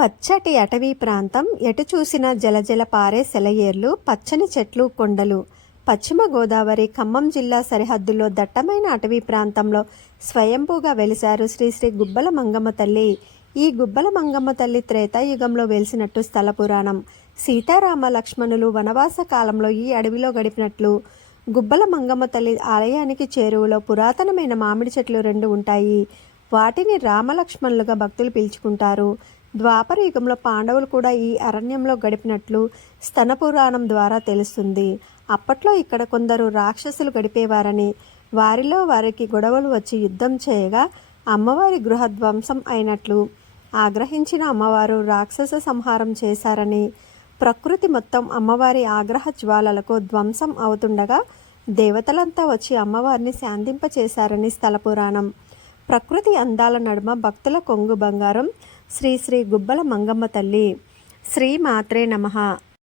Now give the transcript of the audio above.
పచ్చటి అటవీ ప్రాంతం ఎటు చూసిన జలజల పారే సెలయేర్లు పచ్చని చెట్లు కొండలు. పశ్చిమ గోదావరి ఖమ్మం జిల్లా సరిహద్దుల్లో దట్టమైన అటవీ ప్రాంతంలో స్వయంభూగా వెలిశారు శ్రీ శ్రీ గుబ్బల మంగమ్మ తల్లి. ఈ గుబ్బల మంగమ్మ తల్లి త్రేతాయుగంలో వెలిసినట్టు స్థల పురాణం. సీతారామ లక్ష్మణులు వనవాస కాలంలో ఈ అడవిలో గడిపినట్లు. గుబ్బల మంగమ్మ తల్లి ఆలయానికి చేరువలో పురాతనమైన మామిడి చెట్లు రెండు ఉంటాయి. వాటిని రామలక్ష్మణులుగా భక్తులు పిలుచుకుంటారు. ద్వాపర యుగంలో పాండవులు కూడా ఈ అరణ్యంలో గడిపినట్లు స్తన పురాణం ద్వారా తెలుస్తుంది. అప్పట్లో ఇక్కడ కొందరు రాక్షసులు గడిపేవారని వారిలో వారికి గొడవలు వచ్చి యుద్ధం చేయగా అమ్మవారి గృహ ధ్వంసం అయినట్లు ఆగ్రహించిన అమ్మవారు రాక్షస సంహారం చేశారని ప్రకృతి మొత్తం అమ్మవారి ఆగ్రహ జ్వాలలకు ధ్వంసం అవుతుండగా దేవతలంతా వచ్చి అమ్మవారిని శాంతింపచేశారని స్థల పురాణం ప్రకృతి అందాల నడుమ భక్తుల కొంగు బంగారం. శ్రీ శ్రీ గుబ్బల మంగమ్మ తల్లి. శ్రీ మాత్రే నమః.